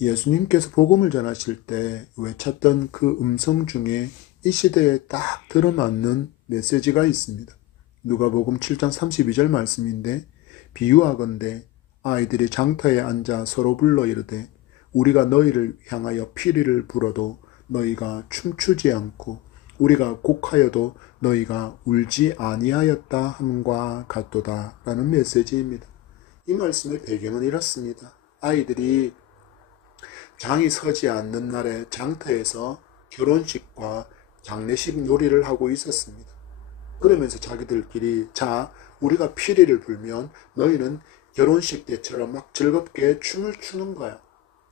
예수님께서 복음을 전하실 때 외쳤던 그 음성 중에 이 시대에 딱 들어맞는 메시지가 있습니다. 누가복음 7장 32절 말씀인데, 비유하건대 아이들이 장터에 앉아 서로 불러 이르되 우리가 너희를 향하여 피리를 불어도 너희가 춤추지 않고 우리가 곡하여도 너희가 울지 아니하였다 함과 같도다 라는 메시지입니다. 이 말씀의 배경은 이렇습니다. 아이들이 장이 서지 않는 날에 장터에서 결혼식과 장례식 놀이를 하고 있었습니다. 그러면서 자기들끼리, 자, 우리가 피리를 불면 너희는 결혼식 때처럼 막 즐겁게 춤을 추는 거야.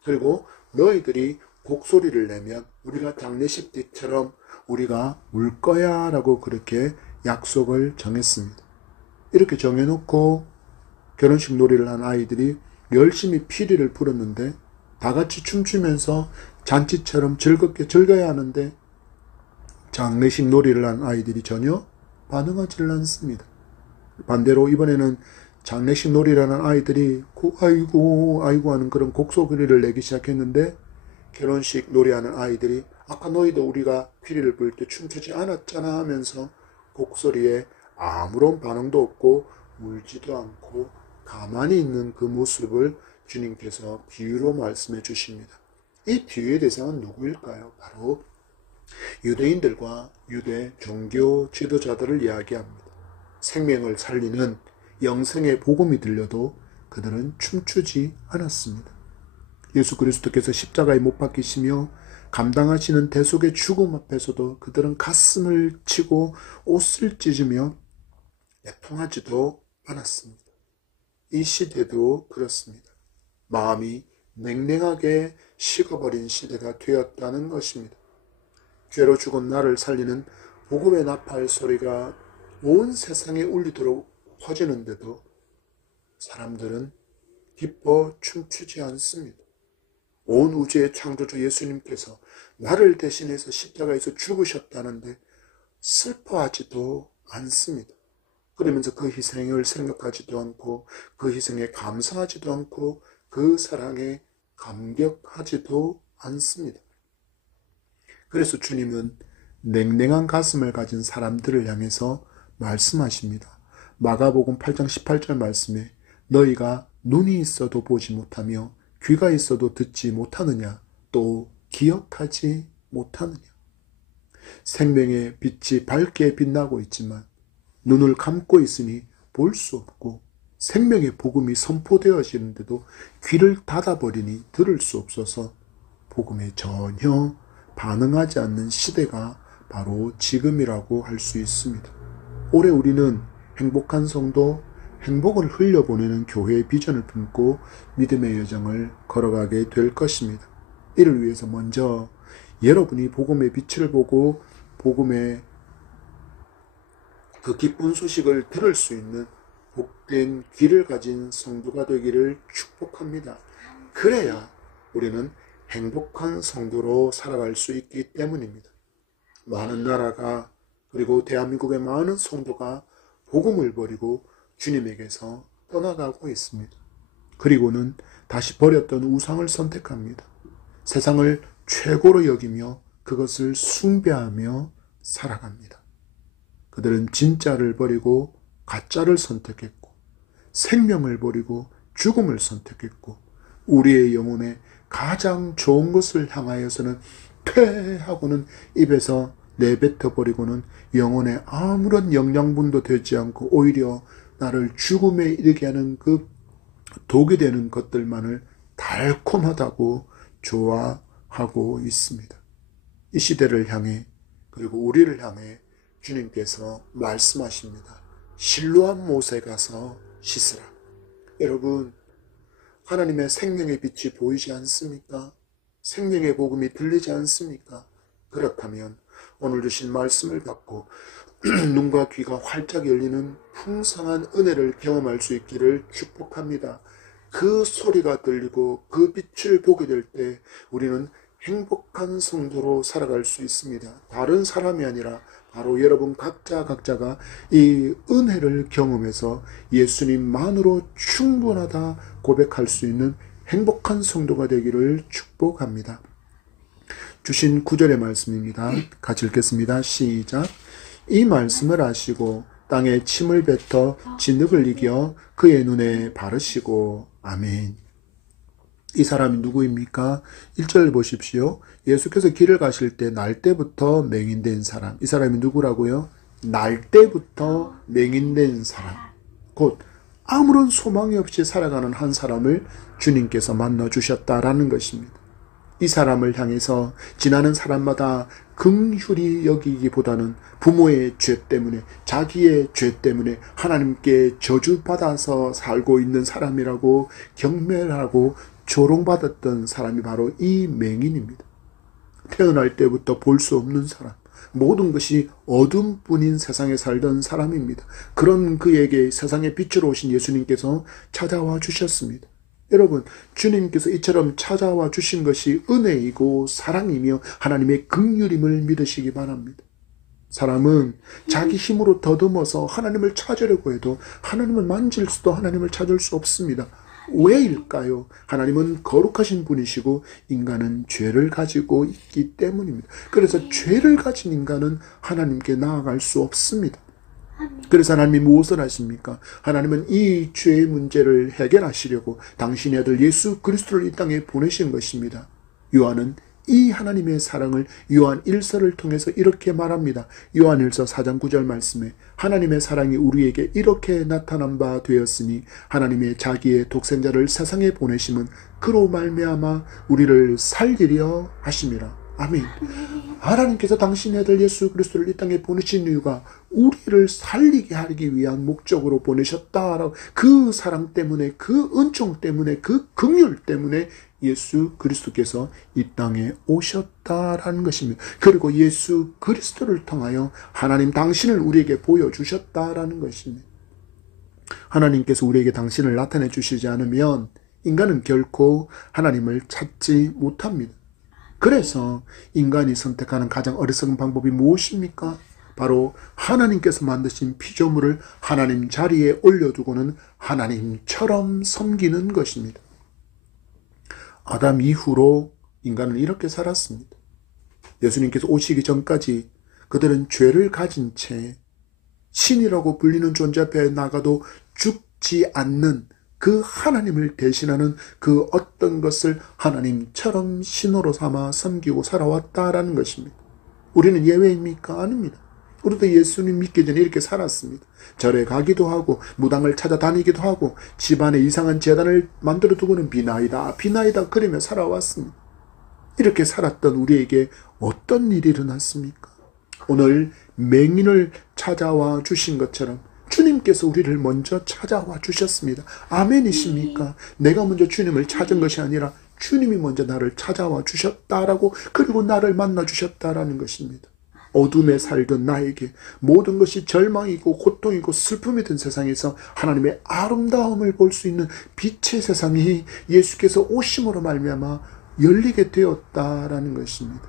그리고 너희들이 곡소리를 내면 우리가 장례식 때처럼 우리가 울 거야 라고 그렇게 약속을 정했습니다. 이렇게 정해놓고 결혼식 놀이를 한 아이들이 열심히 피리를 불었는데 다 같이 춤추면서 잔치처럼 즐겁게 즐겨야 하는데 장례식 놀이를 한 아이들이 전혀 반응하지 않습니다. 반대로 이번에는 장례식 놀이라는 아이들이 아이고 아이고 하는 그런 곡소리를 내기 시작했는데, 결혼식 놀이하는 아이들이 아까 너희도 우리가 피리를 불 때 춤추지 않았잖아 하면서 곡소리에 아무런 반응도 없고 울지도 않고 가만히 있는 그 모습을 주님께서 비유로 말씀해 주십니다. 이 비유의 대상은 누구일까요? 바로 유대인들과 유대 종교 지도자들을 이야기합니다. 생명을 살리는 영생의 복음이 들려도 그들은 춤추지 않았습니다. 예수 그리스도께서 십자가에 못 박히시며 감당하시는 대속의 죽음 앞에서도 그들은 가슴을 치고 옷을 찢으며 애통하지도 않았습니다. 이 시대도 그렇습니다. 마음이 냉랭하게 식어버린 시대가 되었다는 것입니다. 죄로 죽은 나를 살리는 복음의 나팔 소리가 온 세상에 울리도록 퍼지는데도 사람들은 기뻐 춤추지 않습니다. 온 우주의 창조주 예수님께서 나를 대신해서 십자가에서 죽으셨다는데 슬퍼하지도 않습니다. 그러면서 그 희생을 생각하지도 않고 그 희생에 감사하지도 않고 그 사랑에 감격하지도 않습니다. 그래서 주님은 냉랭한 가슴을 가진 사람들을 향해서 말씀하십니다. 마가복음 8장 18절 말씀에 너희가 눈이 있어도 보지 못하며 귀가 있어도 듣지 못하느냐, 또 기억하지 못하느냐. 생명의 빛이 밝게 빛나고 있지만 눈을 감고 있으니 볼 수 없고, 생명의 복음이 선포되어지는데도 귀를 닫아버리니 들을 수 없어서 복음에 전혀 반응하지 않는 시대가 바로 지금이라고 할 수 있습니다. 올해 우리는 행복한 성도, 행복을 흘려보내는 교회의 비전을 품고 믿음의 여정을 걸어가게 될 것입니다. 이를 위해서 먼저 여러분이 복음의 빛을 보고 복음의 그 기쁜 소식을 들을 수 있는 복된 귀를 가진 성도가 되기를 축복합니다. 그래야 우리는 행복한 성도로 살아갈 수 있기 때문입니다. 많은 나라가, 그리고 대한민국의 많은 성도가 복음을 버리고 주님에게서 떠나가고 있습니다. 그리고는 다시 버렸던 우상을 선택합니다. 세상을 최고로 여기며 그것을 숭배하며 살아갑니다. 그들은 진짜를 버리고 가짜를 선택했고, 생명을 버리고 죽음을 선택했고, 우리의 영혼에 가장 좋은 것을 향하여서는 퇴하고는 입에서 내뱉어버리고는 영혼에 아무런 영양분도 되지 않고 오히려 나를 죽음에 이르게 하는 그 독이 되는 것들만을 달콤하다고 좋아하고 있습니다. 이 시대를 향해, 그리고 우리를 향해 주님께서 말씀하십니다. 실로암 못에 가서 씻으라. 여러분, 하나님의 생명의 빛이 보이지 않습니까? 생명의 복음이 들리지 않습니까? 그렇다면 오늘 주신 말씀을 받고 눈과 귀가 활짝 열리는 풍성한 은혜를 경험할 수 있기를 축복합니다. 그 소리가 들리고 그 빛을 보게 될 때 우리는 행복한 성도로 살아갈 수 있습니다. 다른 사람이 아니라 바로 여러분 각자가 이 은혜를 경험해서 예수님만으로 충분하다 고백할 수 있는 행복한 성도가 되기를 축복합니다. 주신 9절의 말씀입니다. 같이 읽겠습니다. 시작. 이 말씀을 하시고 땅에 침을 뱉어 진흙을 이겨 그의 눈에 바르시고. 아멘. 이 사람이 누구입니까? 1절 보십시오. 예수께서 길을 가실 때 날 때부터 맹인된 사람. 이 사람이 누구라고요? 날 때부터 맹인된 사람. 곧 아무런 소망이 없이 살아가는 한 사람을 주님께서 만나주셨다라는 것입니다. 이 사람을 향해서 지나는 사람마다 긍휼히 여기기보다는 부모의 죄 때문에, 자기의 죄 때문에 하나님께 저주받아서 살고 있는 사람이라고 경멸하고 조롱받았던 사람이 바로 이 맹인입니다. 태어날 때부터 볼 수 없는 사람, 모든 것이 어둠뿐인 세상에 살던 사람입니다. 그런 그에게 세상의 빛으로 오신 예수님께서 찾아와 주셨습니다. 여러분, 주님께서 이처럼 찾아와 주신 것이 은혜이고 사랑이며 하나님의 긍휼임을 믿으시기 바랍니다. 사람은 자기 힘으로 더듬어서 하나님을 찾으려고 해도 하나님을 만질 수도 하나님을 찾을 수 없습니다. 왜일까요? 하나님은 거룩하신 분이시고 인간은 죄를 가지고 있기 때문입니다. 그래서 죄를 가진 인간은 하나님께 나아갈 수 없습니다. 그래서 하나님이 무엇을 하십니까? 하나님은 이 죄의 문제를 해결하시려고 당신의 아들 예수 그리스도를 이 땅에 보내신 것입니다. 요한은 이 하나님의 사랑을 요한 1서를 통해서 이렇게 말합니다. 요한 1서 4장 9절 말씀에 하나님의 사랑이 우리에게 이렇게 나타난 바 되었으니 하나님의 자기의 독생자를 세상에 보내심은 그로 말미암아 우리를 살리려 하심이라. 아멘. 하나님께서 당신의 아들 예수 그리스도를 이 땅에 보내신 이유가 우리를 살리게 하기 위한 목적으로 보내셨다라고, 그 사랑 때문에, 그 은총 때문에, 그 긍휼 때문에 예수 그리스도께서 이 땅에 오셨다라는 것입니다. 그리고 예수 그리스도를 통하여 하나님 당신을 우리에게 보여주셨다라는 것입니다. 하나님께서 우리에게 당신을 나타내 주시지 않으면 인간은 결코 하나님을 찾지 못합니다. 그래서 인간이 선택하는 가장 어리석은 방법이 무엇입니까? 바로 하나님께서 만드신 피조물을 하나님 자리에 올려두고는 하나님처럼 섬기는 것입니다. 아담 이후로 인간은 이렇게 살았습니다. 예수님께서 오시기 전까지 그들은 죄를 가진 채 신이라고 불리는 존재 앞에 나가도 죽지 않는 그 하나님을 대신하는 그 어떤 것을 하나님처럼 신으로 삼아 섬기고 살아왔다라는 것입니다. 우리는 예외입니까? 아닙니다. 우리도 예수님 믿기 전에 이렇게 살았습니다. 절에 가기도 하고 무당을 찾아다니기도 하고 집안에 이상한 제단을 만들어 두고는 비나이다 비나이다 그러며 살아왔습니다. 이렇게 살았던 우리에게 어떤 일이 일어났습니까? 오늘 맹인을 찾아와 주신 것처럼 주님께서 우리를 먼저 찾아와 주셨습니다. 아멘이십니까? 내가 먼저 주님을 찾은 것이 아니라 주님이 먼저 나를 찾아와 주셨다라고, 그리고 나를 만나 주셨다라는 것입니다. 어둠에 살던 나에게 모든 것이 절망이고 고통이고 슬픔이 든 세상에서 하나님의 아름다움을 볼 수 있는 빛의 세상이 예수께서 오심으로 말미암아 열리게 되었다라는 것입니다.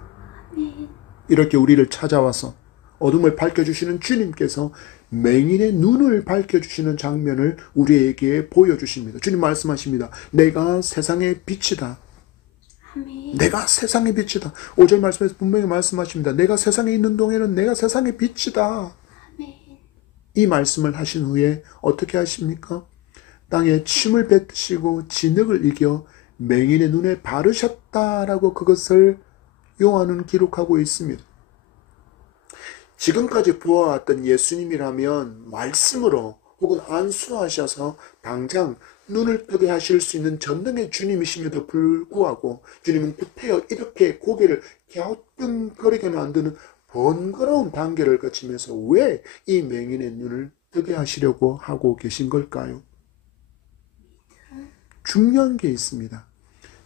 이렇게 우리를 찾아와서 어둠을 밝혀주시는 주님께서 맹인의 눈을 밝혀주시는 장면을 우리에게 보여주십니다. 주님 말씀하십니다. 내가 세상의 빛이다. 아멘. 내가 세상의 빛이다. 5절 말씀에서 분명히 말씀하십니다. 내가 세상에 있는 동에는 내가 세상의 빛이다. 아멘. 이 말씀을 하신 후에 어떻게 하십니까? 땅에 침을 뱉으시고 진흙을 이겨 맹인의 눈에 바르셨다라고 그것을 요한은 기록하고 있습니다. 지금까지 보아왔던 예수님이라면 말씀으로 혹은 안수하셔서 당장 눈을 뜨게 하실 수 있는 전능의 주님이심에도 불구하고 주님은 구태여 이렇게 고개를 갸우뚱거리게 만드는 번거로운 단계를 거치면서 왜 이 맹인의 눈을 뜨게 하시려고 하고 계신 걸까요? 중요한 게 있습니다.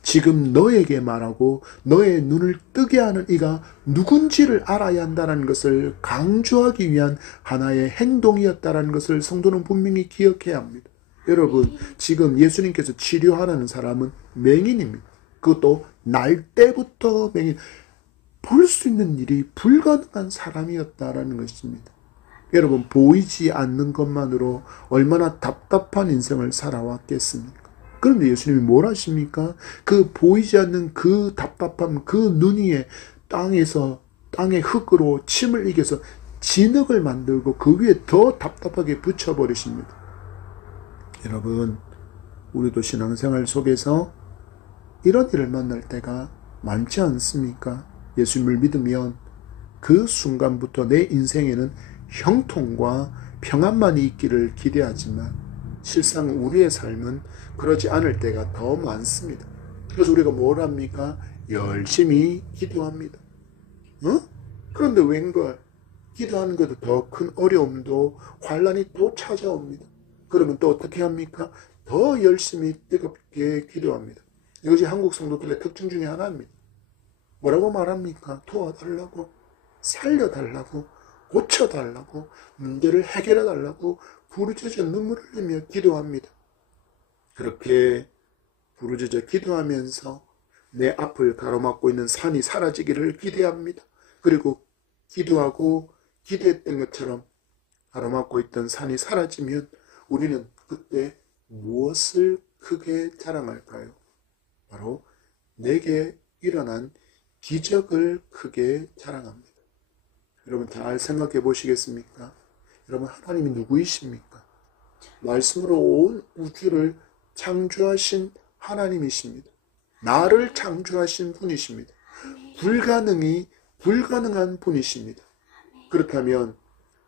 지금 너에게 말하고 너의 눈을 뜨게 하는 이가 누군지를 알아야 한다는 것을 강조하기 위한 하나의 행동이었다는 것을 성도는 분명히 기억해야 합니다. 여러분, 지금 예수님께서 치료하라는 사람은 맹인입니다. 그것도 날 때부터 맹인, 볼 수 있는 일이 불가능한 사람이었다라는 것입니다. 여러분, 보이지 않는 것만으로 얼마나 답답한 인생을 살아왔겠습니까? 그런데 예수님이 뭘 하십니까? 그 보이지 않는 그 답답함, 그 눈 위에 땅의 흙으로 침을 이겨서 진흙을 만들고 그 위에 더 답답하게 붙여버리십니다. 여러분, 우리도 신앙생활 속에서 이런 일을 만날 때가 많지 않습니까? 예수님을 믿으면 그 순간부터 내 인생에는 형통과 평안만이 있기를 기대하지만 실상 우리의 삶은 그러지 않을 때가 더 많습니다. 그래서 우리가 뭘 합니까? 열심히 기도합니다. 그런데 웬걸 기도하는 것도 더 큰 어려움도 환란이 또 찾아옵니다. 그러면 또 어떻게 합니까? 더 열심히 뜨겁게 기도합니다. 이것이 한국 성도들의 특징 중에 하나입니다. 뭐라고 말합니까? 도와달라고, 살려달라고, 고쳐달라고, 문제를 해결해달라고 부르짖어 눈물을 흘리며 기도합니다. 그렇게 부르짖어 기도하면서 내 앞을 가로막고 있는 산이 사라지기를 기대합니다. 그리고 기도하고 기대했던 것처럼 가로막고 있던 산이 사라지면 우리는 그때 무엇을 크게 자랑할까요? 바로 내게 일어난 기적을 크게 자랑합니다. 여러분 잘 생각해 보시겠습니까? 여러분 하나님이 누구이십니까? 말씀으로 온 우주를 창조하신 하나님이십니다. 나를 창조하신 분이십니다. 불가능한 분이십니다. 그렇다면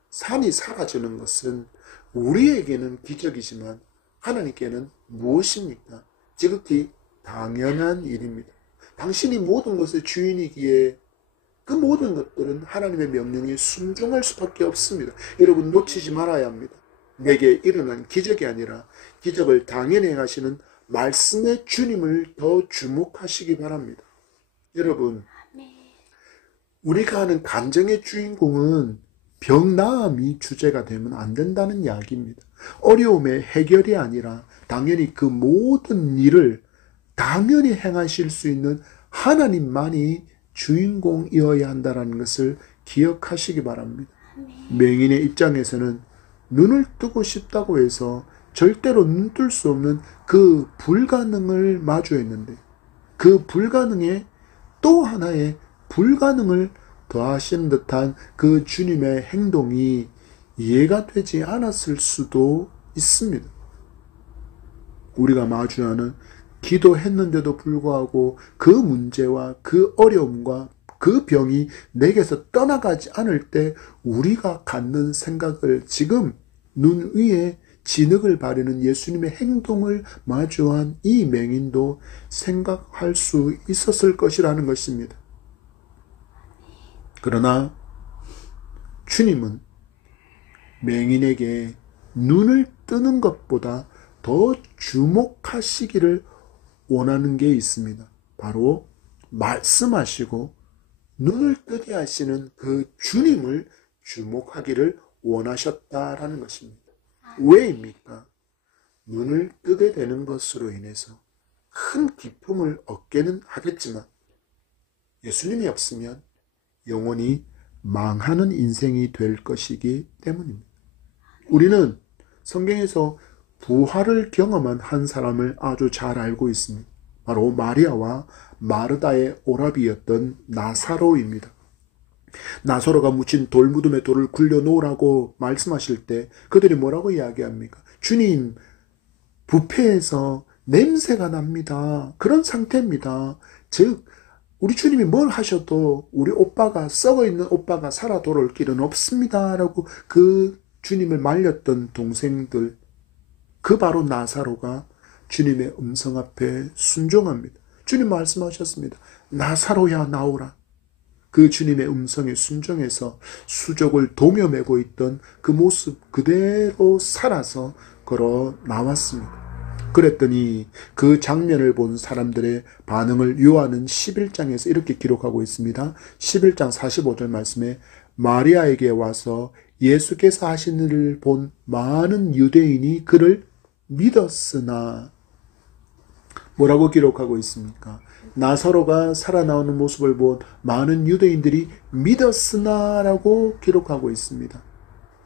산이 사라지는 것은 우리에게는 기적이지만 하나님께는 무엇입니까? 지극히 당연한 일입니다. 당신이 모든 것의 주인이기에 그 모든 것들은 하나님의 명령에 순종할 수밖에 없습니다. 여러분 놓치지 말아야 합니다. 내게 일어난 기적이 아니라 기적을 당연히 행하시는 말씀의 주님을 더 주목하시기 바랍니다. 여러분, 우리가 하는 간증의 주인공은 병나음이 주제가 되면 안 된다는 이야기입니다. 어려움의 해결이 아니라 당연히 그 모든 일을 당연히 행하실 수 있는 하나님만이 주인공이어야 한다는 것을 기억하시기 바랍니다. 맹인의 입장에서는 눈을 뜨고 싶다고 해서 절대로 눈 뜰 수 없는 그 불가능을 마주했는데 그 불가능에 또 하나의 불가능을 더하신 듯한 그 주님의 행동이 이해가 되지 않았을 수도 있습니다. 우리가 마주하는 기도했는데도 불구하고 그 문제와 그 어려움과 그 병이 내게서 떠나가지 않을 때 우리가 갖는 생각을 지금 눈 위에 진흙을 바르는 예수님의 행동을 마주한 이 맹인도 생각할 수 있었을 것이라는 것입니다. 그러나 주님은 맹인에게 눈을 뜨는 것보다 더 주목하시기를 원하는 게 있습니다. 바로 말씀하시고 눈을 뜨게 하시는 그 주님을 주목하기를 원하셨다라는 것입니다. 왜입니까? 눈을 뜨게 되는 것으로 인해서 큰 기쁨을 얻게는 하겠지만 예수님이 없으면 영원히 망하는 인생이 될 것이기 때문입니다. 우리는 성경에서 부활을 경험한 한 사람을 아주 잘 알고 있습니다. 바로 마리아와 마르다의 오라비였던 나사로입니다. 나사로가 묻힌 돌무덤에 돌을 굴려 놓으라고 말씀하실 때 그들이 뭐라고 이야기합니까? 주님, 부패해서 냄새가 납니다. 그런 상태입니다. 즉 우리 주님이 뭘 하셔도 우리 오빠가 썩어있는 오빠가 살아 돌아올 길은 없습니다. 라고 그 주님을 말렸던 동생들, 그 바로 나사로가 주님의 음성 앞에 순종합니다. 주님 말씀하셨습니다. 나사로야 나오라. 그 주님의 음성에 순종해서 수족을 도며매고 있던 그 모습 그대로 살아서 걸어 나왔습니다. 그랬더니 그 장면을 본 사람들의 반응을 요한은 11장에서 이렇게 기록하고 있습니다. 11장 45절 말씀에 마리아에게 와서 예수께서 하신 일을 본 많은 유대인이 그를 믿었으나 뭐라고 기록하고 있습니까? 나사로가 살아나오는 모습을 본 많은 유대인들이 믿었으나 라고 기록하고 있습니다.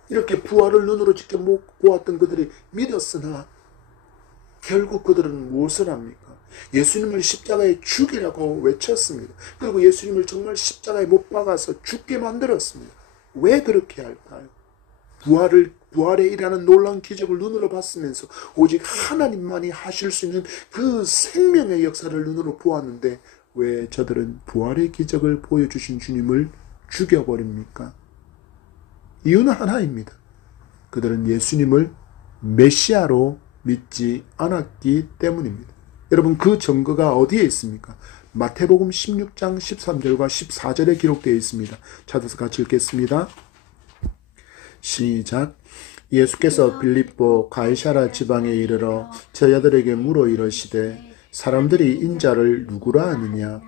이렇게 부활을 눈으로 직접 못 보았던 그들이 믿었으나 결국 그들은 무엇을 합니까? 예수님을 십자가에 죽이라고 외쳤습니다. 그리고 예수님을 정말 십자가에 못 박아서 죽게 만들었습니다. 왜 그렇게 할까요? 부활에 일하는 놀라운 기적을 눈으로 봤으면서 오직 하나님만이 하실 수 있는 그 생명의 역사를 눈으로 보았는데 왜 저들은 부활의 기적을 보여주신 주님을 죽여버립니까? 이유는 하나입니다. 그들은 예수님을 메시아로 믿지 않았기 때문입니다. 여러분, 그 증거가 어디에 있습니까? 마태복음 16장 13절과 14절에 기록되어 있습니다. 찾아서 같이 읽겠습니다. 시작. 예수께서 빌립보 가이사랴 지방에 이르러 제자들에게 물어 이르시되 사람들이 인자를 누구라 하느냐?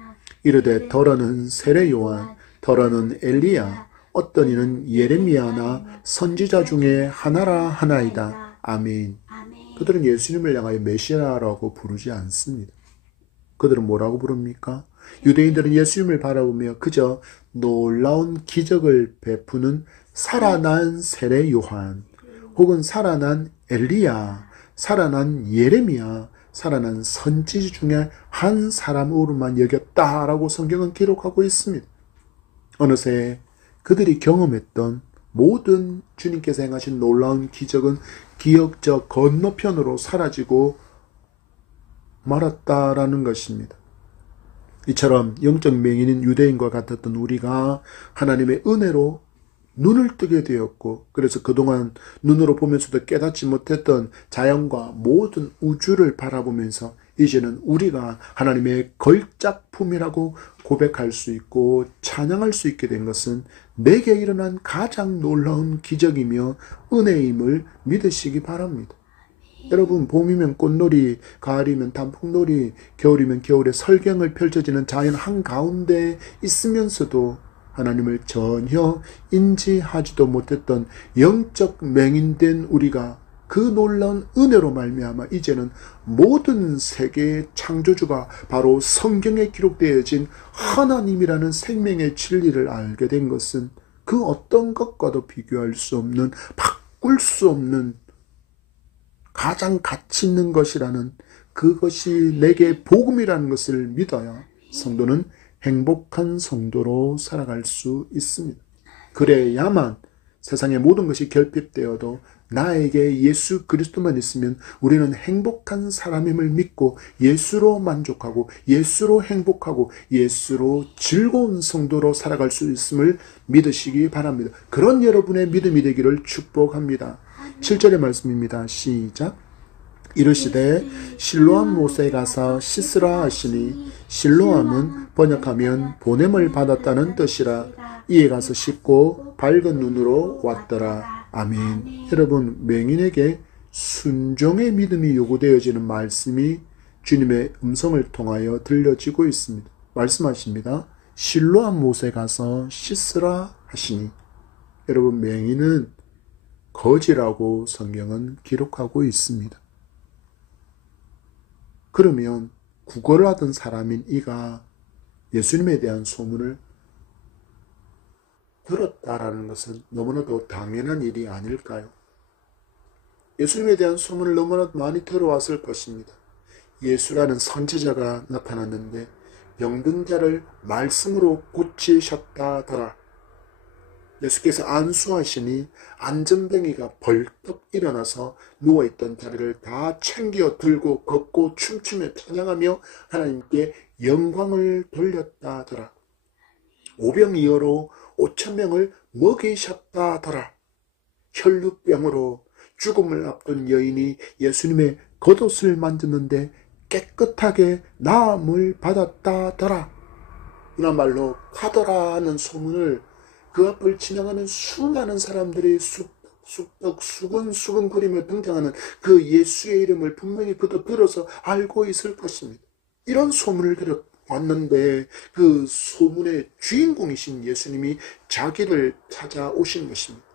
이르되 더러는 세례 요한, 더러는 엘리야, 어떤 이는 예레미야나 선지자 중에 하나라 하나이다. 아멘. 그들은 예수님을 향하여 메시아라고 부르지 않습니다. 그들은 뭐라고 부릅니까? 유대인들은 예수님을 바라보며 그저 놀라운 기적을 베푸는 살아난 세례 요한, 혹은 살아난 엘리야, 살아난 예레미야, 살아난 선지자 중에 한 사람으로만 여겼다라고 성경은 기록하고 있습니다. 어느새 그들이 경험했던 모든 주님께서 행하신 놀라운 기적은 기억적 건너편으로 사라지고 말았다라는 것입니다. 이처럼 영적 맹인인 유대인과 같았던 우리가 하나님의 은혜로 눈을 뜨게 되었고, 그래서 그동안 눈으로 보면서도 깨닫지 못했던 자연과 모든 우주를 바라보면서 이제는 우리가 하나님의 걸작품이라고 고백할 수 있고 찬양할 수 있게 된 것은 내게 일어난 가장 놀라운 기적이며 은혜임을 믿으시기 바랍니다. 여러분, 봄이면 꽃놀이, 가을이면 단풍놀이, 겨울이면 겨울에 설경을 펼쳐지는 자연 한가운데 있으면서도 하나님을 전혀 인지하지도 못했던 영적 맹인된 우리가 그 놀라운 은혜로 말미암아 이제는 모든 세계의 창조주가 바로 성경에 기록되어진 하나님이라는 생명의 진리를 알게 된 것은 그 어떤 것과도 비교할 수 없는, 바꿀 수 없는 가장 가치 있는 것이라는, 그것이 내게 복음이라는 것을 믿어야 성도는 행복한 성도로 살아갈 수 있습니다. 그래야만 세상의 모든 것이 결핍되어도 나에게 예수 그리스도만 있으면 우리는 행복한 사람임을 믿고 예수로 만족하고 예수로 행복하고 예수로 즐거운 성도로 살아갈 수 있음을 믿으시기 바랍니다. 그런 여러분의 믿음이 되기를 축복합니다. 7절의 말씀입니다. 시작. 이르시되 실로암 못에 가서 씻으라 하시니, 실로암은 번역하면 보냄을 받았다는 뜻이라. 이에 가서 씻고 밝은 눈으로 왔더라. 아멘. 여러분, 맹인에게 순종의 믿음이 요구되어지는 말씀이 주님의 음성을 통하여 들려지고 있습니다. 말씀하십니다. 실로암 못에 가서 씻으라 하시니. 여러분, 맹인은 거지라고 성경은 기록하고 있습니다. 그러면 구걸을 하던 사람인 이가 예수님에 대한 소문을 들었다라는 것은 너무나도 당연한 일이 아닐까요? 예수님에 대한 소문을 너무나도 많이 들어왔을 것입니다. 예수라는 선지자가 나타났는데 병든 자를 말씀으로 고치셨다더라. 예수께서 안수하시니 안전뱅이가 벌떡 일어나서 누워있던 자리를 다 챙겨 들고 걷고 춤추며 찬양하며 하나님께 영광을 돌렸다더라. 오병이어로 5,000명을 먹이셨다더라. 혈루병으로 죽음을 앞둔 여인이 예수님의 겉옷을 만졌는데 깨끗하게 나음을 받았다더라. 이런 카더라는 소문을 그 앞을 지나가는 수많은 사람들이 쑥덕 수근수근거리며 등장하는 그 예수의 이름을 분명히 그도 들어서 알고 있을 것입니다. 이런 소문을 들어왔는데 그 소문의 주인공이신 예수님이 자기를 찾아오신 것입니다.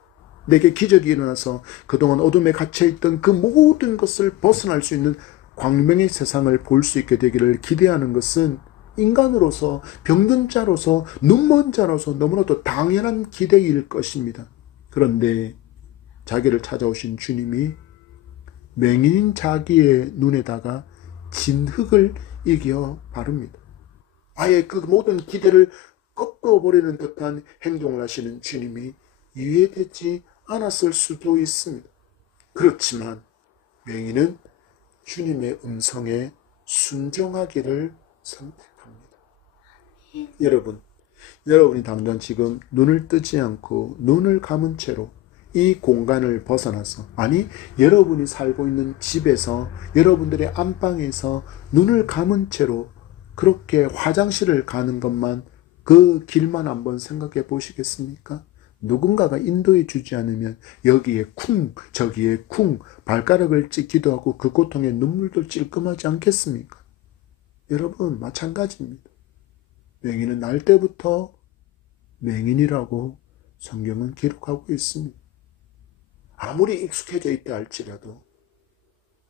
내게 기적이 일어나서 그동안 어둠에 갇혀있던 그 모든 것을 벗어날 수 있는 광명의 세상을 볼 수 있게 되기를 기대하는 것은 인간으로서, 병든 자로서, 눈먼 자로서 너무나도 당연한 기대일 것입니다. 그런데 자기를 찾아오신 주님이 맹인인 자기의 눈에다가 진흙을 이겨 바릅니다. 아예 그 모든 기대를 꺾어버리는 듯한 행동을 하시는 주님이 이해되지 않았을 수도 있습니다. 그렇지만 맹인은 주님의 음성에 순종하기를 선택합니다. 여러분이 당장 지금 눈을 뜨지 않고 눈을 감은 채로 이 공간을 벗어나서, 아니 여러분이 살고 있는 집에서, 여러분들의 안방에서 눈을 감은 채로 그렇게 화장실을 가는 것만, 그 길만 한번 생각해 보시겠습니까? 누군가가 인도해 주지 않으면 여기에 쿵 저기에 쿵 발가락을 찍기도 하고 그 고통에 눈물도 찔끔하지 않겠습니까? 여러분, 마찬가지입니다. 맹인은 날 때부터 맹인이라고 성경은 기록하고 있습니다. 아무리 익숙해져 있다 할지라도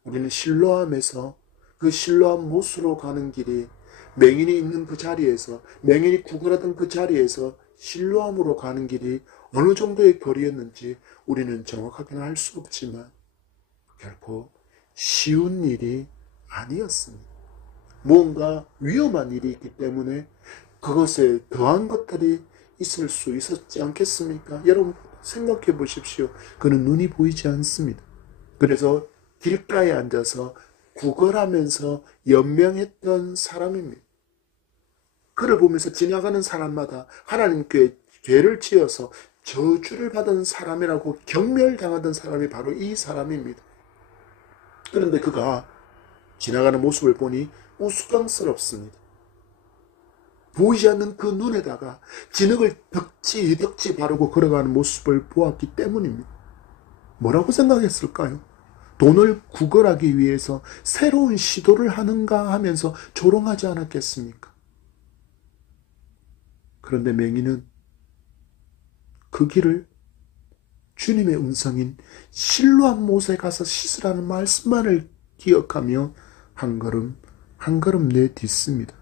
우리는 실로암에서 그 실로암 못으로 가는 길이, 맹인이 있는 그 자리에서, 맹인이 구걸하던 그 자리에서 실로암으로 가는 길이 어느 정도의 거리였는지 우리는 정확하게는 알 수 없지만 결코 쉬운 일이 아니었습니다. 무언가 위험한 일이 있기 때문에 그것에 더한 것들이 있을 수 있었지 않겠습니까? 여러분 생각해 보십시오. 그는 눈이 보이지 않습니다. 그래서 길가에 앉아서 구걸하면서 연명했던 사람입니다. 그를 보면서 지나가는 사람마다 하나님께 죄를 지어서 저주를 받은 사람이라고 경멸당하던 사람이 바로 이 사람입니다. 그런데 그가 지나가는 모습을 보니 우스꽝스럽습니다. 보이지 않는 그 눈에다가 진흙을 덕지 바르고 걸어가는 모습을 보았기 때문입니다. 뭐라고 생각했을까요? 돈을 구걸하기 위해서 새로운 시도를 하는가 하면서 조롱하지 않았겠습니까? 그런데 맹인은 그 길을 주님의 음성인 실로암 못에 가서 씻으라는 말씀만을 기억하며 한 걸음 내딛습니다.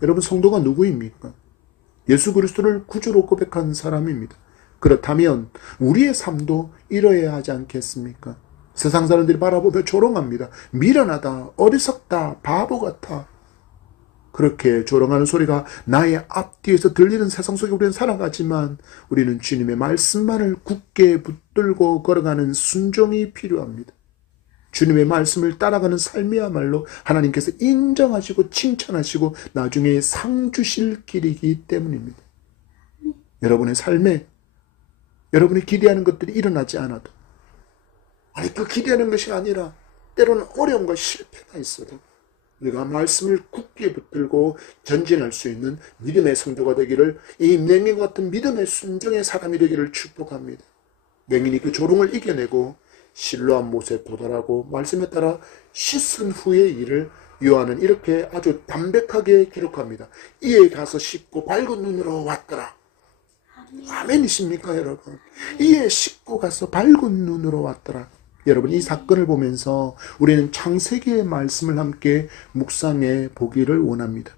여러분, 성도가 누구입니까? 예수 그리스도를 구주로 고백한 사람입니다. 그렇다면 우리의 삶도 이러해야 하지 않겠습니까? 세상 사람들이 바라보며 조롱합니다. 미련하다, 어리석다, 바보 같아. 그렇게 조롱하는 소리가 나의 앞뒤에서 들리는 세상 속에 우리는 살아가지만 우리는 주님의 말씀만을 굳게 붙들고 걸어가는 순종이 필요합니다. 주님의 말씀을 따라가는 삶이야말로 하나님께서 인정하시고 칭찬하시고 나중에 상 주실 길이기 때문입니다. 여러분의 삶에 여러분이 기대하는 것들이 일어나지 않아도, 아니 그 기대하는 것이 아니라 때로는 어려움과 실패가 있어도 우리가 말씀을 굳게 붙들고 전진할 수 있는 믿음의 성도가 되기를, 이 맹인 같은 믿음의 순종의 사람이 되기를 축복합니다. 맹인이 그 조롱을 이겨내고 실로암 못에 도달하고 말씀에 따라 씻은 후의 일을 요한은 이렇게 아주 담백하게 기록합니다. 이에 가서 씻고 밝은 눈으로 왔더라. 아멘이십니까 여러분? 이에 씻고 가서 밝은 눈으로 왔더라. 여러분, 이 사건을 보면서 우리는 창세기의 말씀을 함께 묵상해 보기를 원합니다.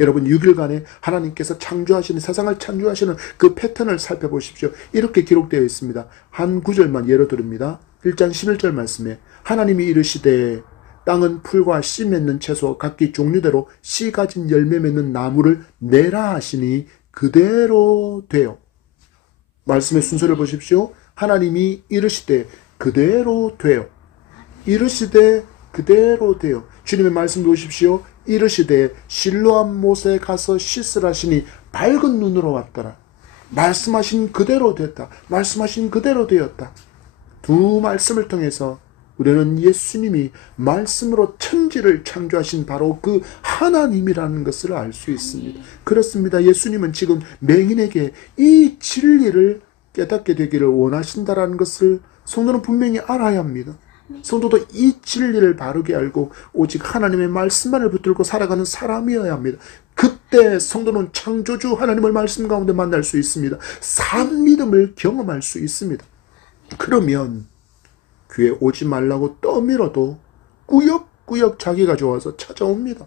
여러분, 6일간에 하나님께서 창조하시는, 세상을 창조하시는 그 패턴을 살펴보십시오. 이렇게 기록되어 있습니다. 한 구절만 예로 드립니다. 1장 11절 말씀에 하나님이 이르시되 땅은 풀과 씨 맺는 채소 각기 종류대로 씨 가진 열매 맺는 나무를 내라 하시니 그대로 되어. 말씀의 순서를 보십시오. 하나님이 이르시되 그대로 되어. 이르시되 그대로 되어. 주님의 말씀 보십시오. 이르시되 실로암 못에 가서 씻으라시니 밝은 눈으로 왔더라. 말씀하신 그대로 됐다. 말씀하신 그대로 되었다. 두 말씀을 통해서 우리는 예수님이 말씀으로 천지를 창조하신 바로 그 하나님이라는 것을 알 수 있습니다. 그렇습니다. 예수님은 지금 맹인에게 이 진리를 깨닫게 되기를 원하신다라는 것을 성도는 분명히 알아야 합니다. 성도도 이 진리를 바르게 알고 오직 하나님의 말씀만을 붙들고 살아가는 사람이어야 합니다. 그때 성도는 창조주 하나님을 말씀 가운데 만날 수 있습니다. 산 믿음을 경험할 수 있습니다. 그러면 교회 오지 말라고 떠밀어도 꾸역꾸역 자기가 좋아서 찾아옵니다.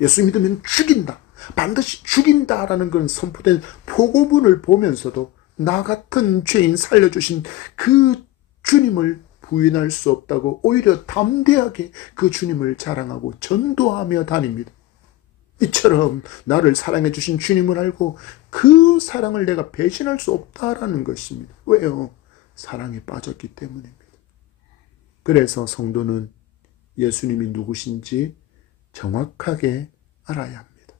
예수 믿으면 죽인다, 반드시 죽인다라는 그런 선포된 포고문을 보면서도 나 같은 죄인 살려주신 그 주님을 부인할 수 없다고 오히려 담대하게 그 주님을 자랑하고 전도하며 다닙니다. 이처럼 나를 사랑해 주신 주님을 알고 그 사랑을 내가 배신할 수 없다라는 것입니다. 왜요? 사랑에 빠졌기 때문입니다. 그래서 성도는 예수님이 누구신지 정확하게 알아야 합니다.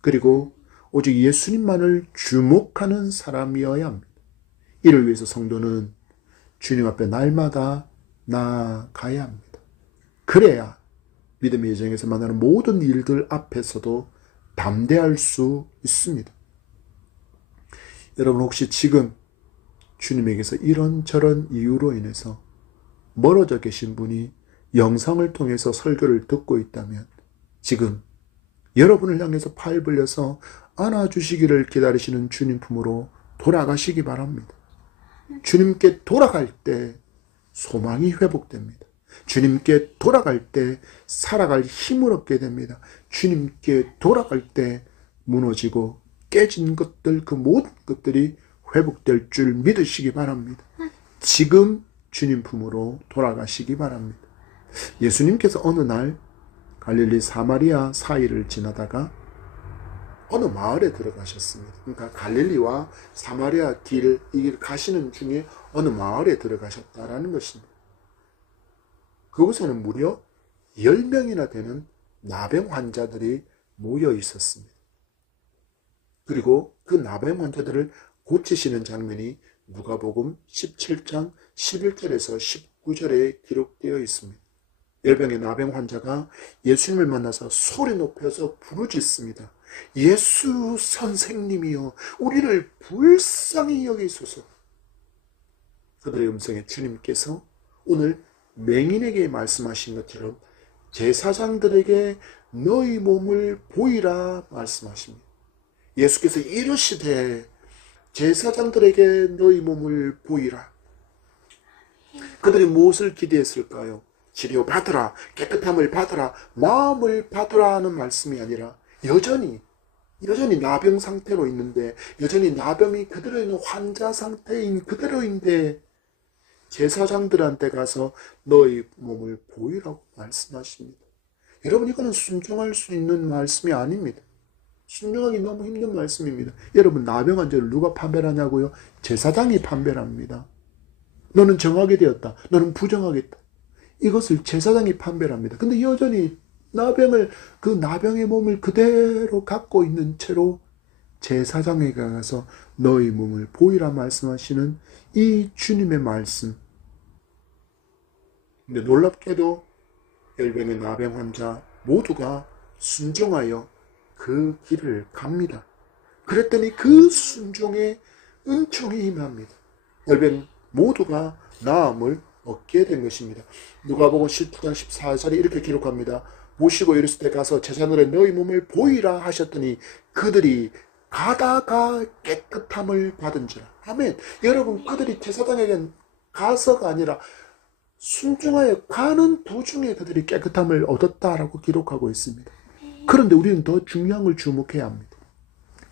그리고 오직 예수님만을 주목하는 사람이어야 합니다. 이를 위해서 성도는 주님 앞에 날마다 나아가야 합니다. 그래야 믿음의 여정에서 만나는 모든 일들 앞에서도 담대할 수 있습니다. 여러분 혹시 지금 주님에게서 이런저런 이유로 인해서 멀어져 계신 분이 영상을 통해서 설교를 듣고 있다면 지금 여러분을 향해서 팔 벌려서 안아주시기를 기다리시는 주님 품으로 돌아가시기 바랍니다. 주님께 돌아갈 때 소망이 회복됩니다. 주님께 돌아갈 때 살아갈 힘을 얻게 됩니다. 주님께 돌아갈 때 무너지고 깨진 것들, 그 모든 것들이 회복될 줄 믿으시기 바랍니다. 지금 주님 품으로 돌아가시기 바랍니다. 예수님께서 어느 날 갈릴리 사마리아 사이를 지나다가 어느 마을에 들어가셨습니다. 그러니까 갈릴리와 사마리아 길, 이 길 가시는 중에 어느 마을에 들어가셨다라는 것입니다. 그곳에는 무려 10명이나 되는 나병 환자들이 모여 있었습니다. 그리고 그 나병 환자들을 고치시는 장면이 누가복음 17장 11절에서 19절에 기록되어 있습니다. 10명의 나병 환자가 예수님을 만나서 소리 높여서 부르짖습니다. 예수 선생님이여, 우리를 불쌍히 여기소서. 그들의 음성에 주님께서 오늘 맹인에게 말씀하신 것처럼 제사장들에게 너희 몸을 보이라 말씀하십니다. 예수께서 이르시되 제사장들에게 너희 몸을 보이라. 그들이 무엇을 기대했을까요? 치료받으라, 깨끗함을 받으라, 마음을 받으라 하는 말씀이 아니라 여전히 나병 상태로 있는데, 여전히 나병이 그대로 있는 환자 상태인 그대로인데 제사장들한테 가서 너희 몸을 보이라고 말씀하십니다. 여러분, 이거는 순종할 수 있는 말씀이 아닙니다. 순종하기 너무 힘든 말씀입니다. 여러분, 나병 환자를 누가 판별하냐고요? 제사장이 판별합니다. 너는 정하게 되었다, 너는 부정하겠다, 이것을 제사장이 판별합니다. 근데 여전히 그 나병의 몸을 그대로 갖고 있는 채로 제사장에게 가서 너희 몸을 보이라 말씀하시는 이 주님의 말씀. 근데 놀랍게도 10명의 나병 환자 모두가 순종하여 그 길을 갑니다. 그랬더니 그 순종에 은총이 임합니다. 10명 모두가 나음을 얻게 된 것입니다. 누가복음 19장 14절에 이렇게 기록합니다. 모시고 이르실 때 가서 제사장들의 너희 몸을 보이라 하셨더니 그들이 가다가 깨끗함을 받은지라. 아멘. 여러분, 그들이 제사장에게 가서가 아니라 순종하여 가는 도중에 그들이 깨끗함을 얻었다라고 기록하고 있습니다. 그런데 우리는 더 중요한 걸 주목해야 합니다.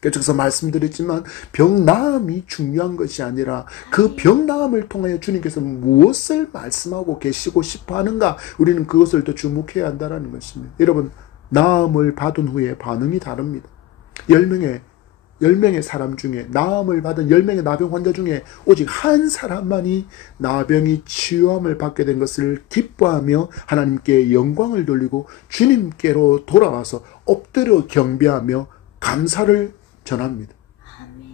계속해서 말씀드렸지만 병나음이 중요한 것이 아니라 그 병나음을 통하여 주님께서 무엇을 말씀하고 계시고 싶어 하는가, 우리는 그것을 더 주목해야 한다는 것입니다. 여러분, 나음을 받은 후에 반응이 다릅니다. 10명의 사람 중에, 나음을 받은 10명의 나병 환자 중에 오직 한 사람만이 나병이 치유함을 받게 된 것을 기뻐하며 하나님께 영광을 돌리고 주님께로 돌아와서 엎드려 경배하며 감사를 전합니다.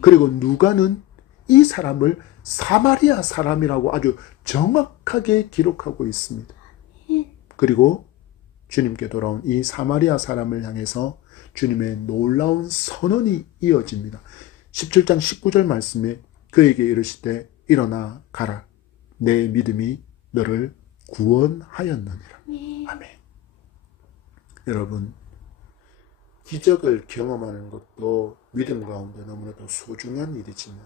그리고 누가는 이 사람을 사마리아 사람이라고 아주 정확하게 기록하고 있습니다. 그리고 주님께 돌아온 이 사마리아 사람을 향해서 주님의 놀라운 선언이 이어집니다. 17장 19절 말씀에 그에게 이르시되 일어나 가라, 내 믿음이 너를 구원하였느니라. 아멘. 여러분, 기적을 경험하는 것도 믿음 가운데 너무나도 소중한 일이지만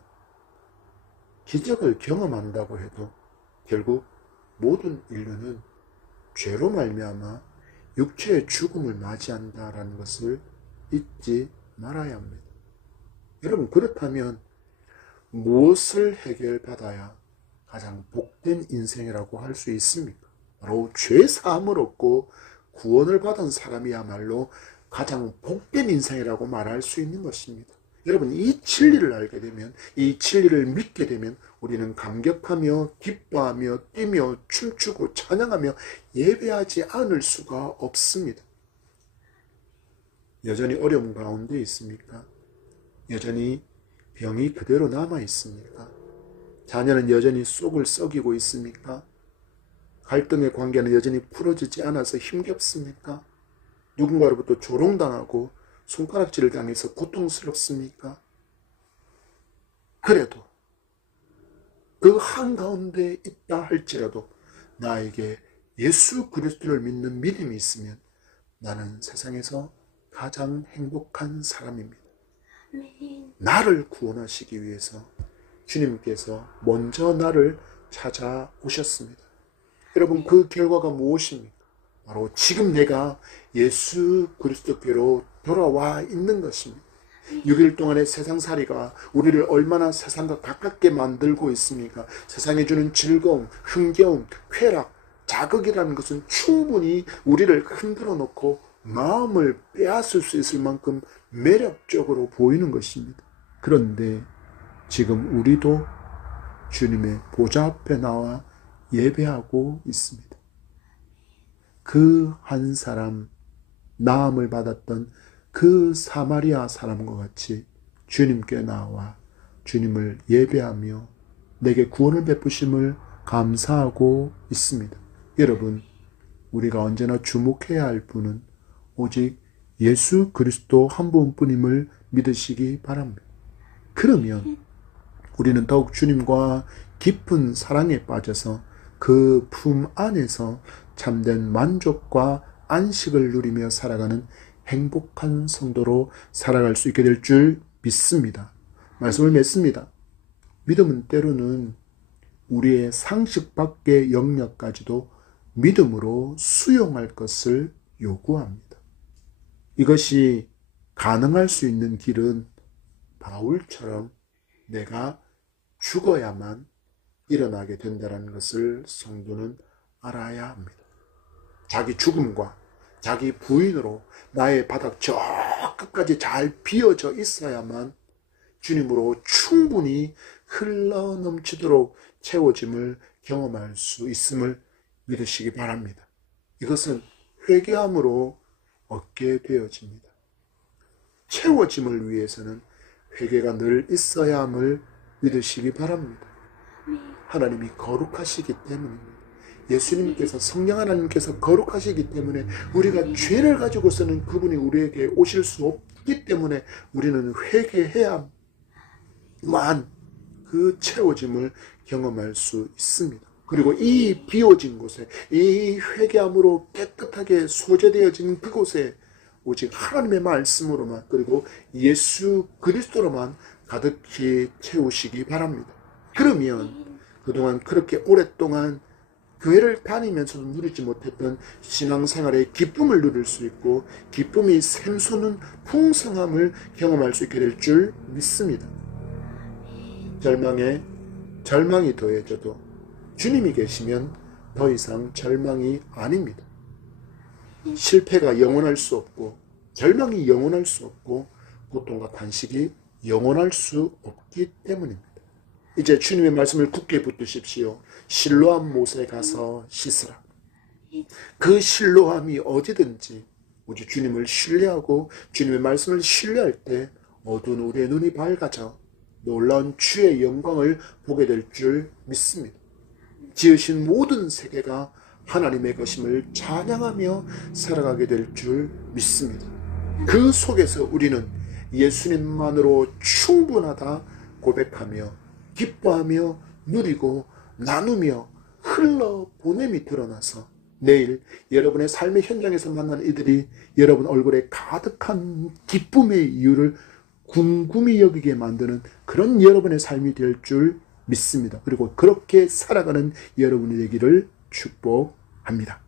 기적을 경험한다고 해도 결국 모든 인류는 죄로 말미암아 육체의 죽음을 맞이한다라는 것을 잊지 말아야 합니다. 여러분, 그렇다면 무엇을 해결받아야 가장 복된 인생이라고 할 수 있습니까? 바로 죄 사함을 얻고 구원을 받은 사람이야말로 가장 복된 인생이라고 말할 수 있는 것입니다. 여러분, 이 진리를 알게 되면, 이 진리를 믿게 되면 우리는 감격하며 기뻐하며 뛰며 춤추고 찬양하며 예배하지 않을 수가 없습니다. 여전히 어려움 가운데 있습니까? 여전히 병이 그대로 남아 있습니까? 자녀는 여전히 속을 썩이고 있습니까? 갈등의 관계는 여전히 풀어지지 않아서 힘겹습니까? 누군가로부터 조롱당하고 손가락질을 당해서 고통스럽습니까? 그래도 그 한가운데 있다 할지라도 나에게 예수 그리스도를 믿는 믿음이 있으면 나는 세상에서 가장 행복한 사람입니다. 나를 구원하시기 위해서 주님께서 먼저 나를 찾아오셨습니다. 여러분, 그 결과가 무엇입니까? 바로 지금 내가 예수 그리스도께로 돌아와 있는 것입니다. 6일 동안의 세상살이가 우리를 얼마나 세상과 가깝게 만들고 있습니까? 세상에 주는 즐거움, 흥겨움, 쾌락, 자극이라는 것은 충분히 우리를 흔들어 놓고 마음을 빼앗을 수 있을 만큼 매력적으로 보이는 것입니다. 그런데 지금 우리도 주님의 보좌 앞에 나와 예배하고 있습니다. 그 한 사람, 나음을 받았던 그 사마리아 사람과 같이 주님께 나와 주님을 예배하며 내게 구원을 베푸심을 감사하고 있습니다. 여러분, 우리가 언제나 주목해야 할 분은 오직 예수 그리스도 한 분뿐임을 믿으시기 바랍니다. 그러면 우리는 더욱 주님과 깊은 사랑에 빠져서 그 품 안에서 참된 만족과 안식을 누리며 살아가는 행복한 성도로 살아갈 수 있게 될 줄 믿습니다. 말씀을 맺습니다. 믿음은 때로는 우리의 상식 밖의 영역까지도 믿음으로 수용할 것을 요구합니다. 이것이 가능할 수 있는 길은 바울처럼 내가 죽어야만 일어나게 된다는 것을 성도는 알아야 합니다. 자기 죽음과 자기 부인으로 나의 바닥 저 끝까지 잘 비어져 있어야만 주님으로 충분히 흘러 넘치도록 채워짐을 경험할 수 있음을 믿으시기 바랍니다. 이것은 회개함으로 얻게 되어집니다. 채워짐을 위해서는 회개가 늘 있어야 함을 믿으시기 바랍니다. 하나님이 거룩하시기 때문입니다. 예수님께서, 성령 하나님께서 거룩하시기 때문에 우리가 죄를 가지고서는 그분이 우리에게 오실 수 없기 때문에 우리는 회개해야만 그 채워짐을 경험할 수 있습니다. 그리고 이 비워진 곳에, 이 회개함으로 깨끗하게 소재되어진 그곳에 오직 하나님의 말씀으로만, 그리고 예수 그리스도로만 가득히 채우시기 바랍니다. 그러면 그동안 그렇게 오랫동안 교회를 다니면서도 누리지 못했던 신앙생활의 기쁨을 누릴 수 있고, 기쁨이 샘솟는 풍성함을 경험할 수 있게 될 줄 믿습니다. 절망에 절망이 더해져도 주님이 계시면 더 이상 절망이 아닙니다. 실패가 영원할 수 없고, 절망이 영원할 수 없고, 고통과 탄식이 영원할 수 없기 때문입니다. 이제 주님의 말씀을 굳게 붙드십시오. 실로암 못에 가서 씻으라. 그 실로암이 어디든지 오직 주님을 신뢰하고 주님의 말씀을 신뢰할 때 어두운 우리의 눈이 밝아져 놀라운 주의 영광을 보게 될 줄 믿습니다. 지으신 모든 세계가 하나님의 것임을 찬양하며 살아가게 될 줄 믿습니다. 그 속에서 우리는 예수님만으로 충분하다 고백하며 기뻐하며 누리고 나누며 흘러보냄이 드러나서 내일 여러분의 삶의 현장에서 만난 이들이 여러분 얼굴에 가득한 기쁨의 이유를 궁금히 여기게 만드는 그런 여러분의 삶이 될 줄 믿습니다. 그리고 그렇게 살아가는 여러분이 되기를 축복합니다.